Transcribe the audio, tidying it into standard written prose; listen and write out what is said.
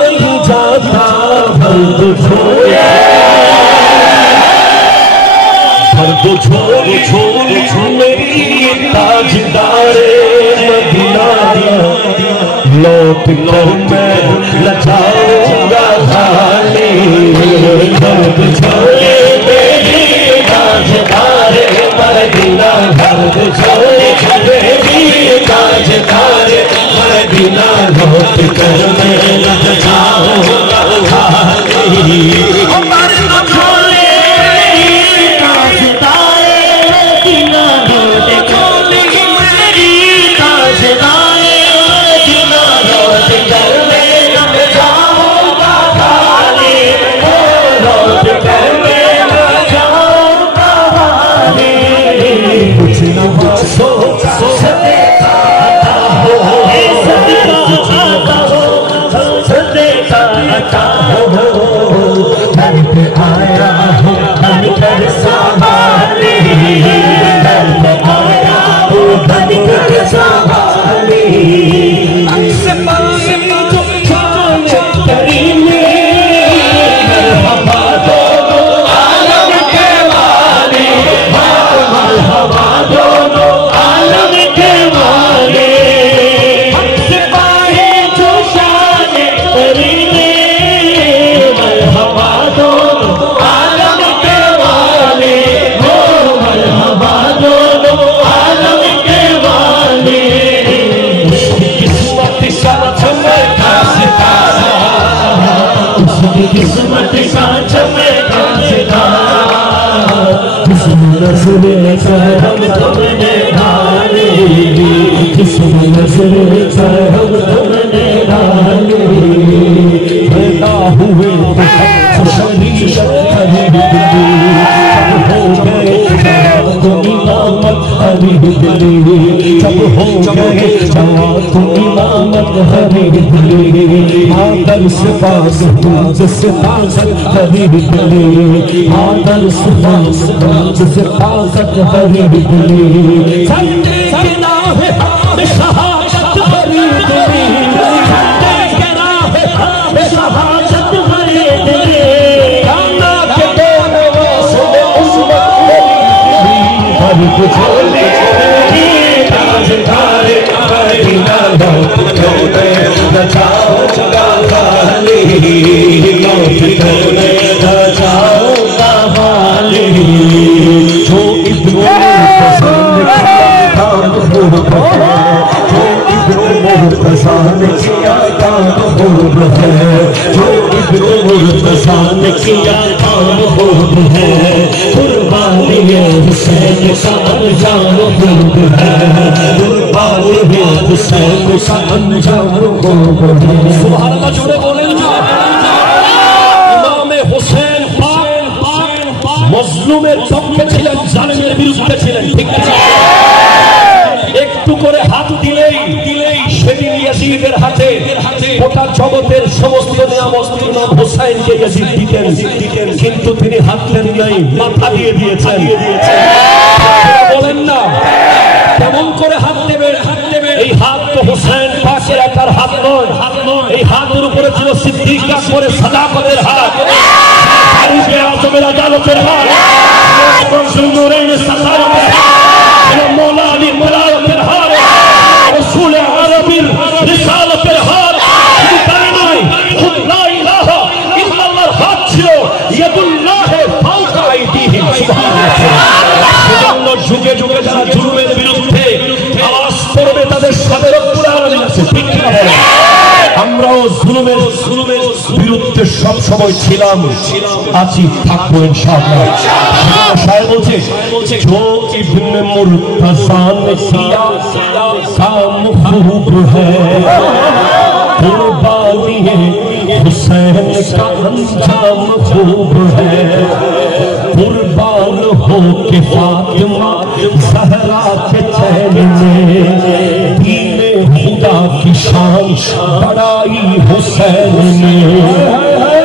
नहीं जाता दर्द छोड़ मेरी ताजदारे मदीना लौट कर मैं लजाऊंगा खाली दर्द छोड़े मेरी ताजदारे मदीना दर्द छोड़े मेरी ताजदारे मदीना लौट कर मैं लजाऊंगा खाली किस्मत का चमका नजरे हम तुमने डाली किस्मत नजरे हम तुमने डाली पैदा हुए शरीर खरीद ली हो गए तो इमामत खरीद ली जब हो गए तो इमामत खरीद ली आदल से पास जिससे ताकत खरीद ली आदल से पास जिससे ताकत खरीद ली झंडे के नाम पे शहादत खरीद ली झंडे के नाम पे शहादत खरीद ली काना के दोनों वास्ते उस वक्त हर कुछ छोड़े ताजदारे मदीना लौट कर बचाऊंगा खाली लौट कर बचाऊंगा खाली जो इब्ने पसंद काम खूब है जो इब्ने पसंद किया काम खूब है जो इब्ने पसंद किया काम खूब है कुर्बानी हुसैन का अंजाम खूब है कुर्बानी हुसैन का अंजाम खूब है सुभान अल्लाह जोड़े बोले इमाम हुसैन মজলুমের পক্ষে ছিলেন জালেমের বিরুদ্ধে ছিলেন ঠিক আছে একটু করে হাত দিলেই সেদিন ইয়াজিদের হাতে গোটা জগতের সমস্ত নিয়ামত ইমাম হুসাইনকে ইয়াজিদ দিতেন কিন্তু তিনি হাত দেন নাই মাথা দিয়ে দিয়েছেন বলেন না কেমন করে হাত দেবেন এই হাত তো হুসাইন পাকের একার হাত নয় এই হাতের উপরে ছিল সিদ্দিক আকবরের সাদাকতের হাত ফারুক আজমের আদালতের হাত নূরাইন সাখাওয়াতের হাত মওলা আলী মুলায়তের হাত রাসূল আরবির রিসালাতের হাত শুধু তাই নয় খুদ লা ইলাহা ইল্লাল্লাহর হাত ছিল ইয়াদুল্লাহ ফাওকা আইদিহিম সুবহানাল্লাহ সেজন্য যুগে যুগে যারা জুলুমের বিরুদ্ধে আওয়াজ করবে তাদের সাথে রব্বুল আলামিন আছে ঠিক কি না আমরাও জুলুমের বিরুদ্ধে সব সময় ছিলাম আছি থাকবো ইনশাআল্লাহ শায়ের বলছে जो इब्ने मुर्तज़ा ने किया काम खूब है कुर्बानी हुसैन का अंजाम खूब है कुर्बान हो के फातिमा ज़हरा के चैन में दीने खुदा की शान बढ़ाई हुसैन ने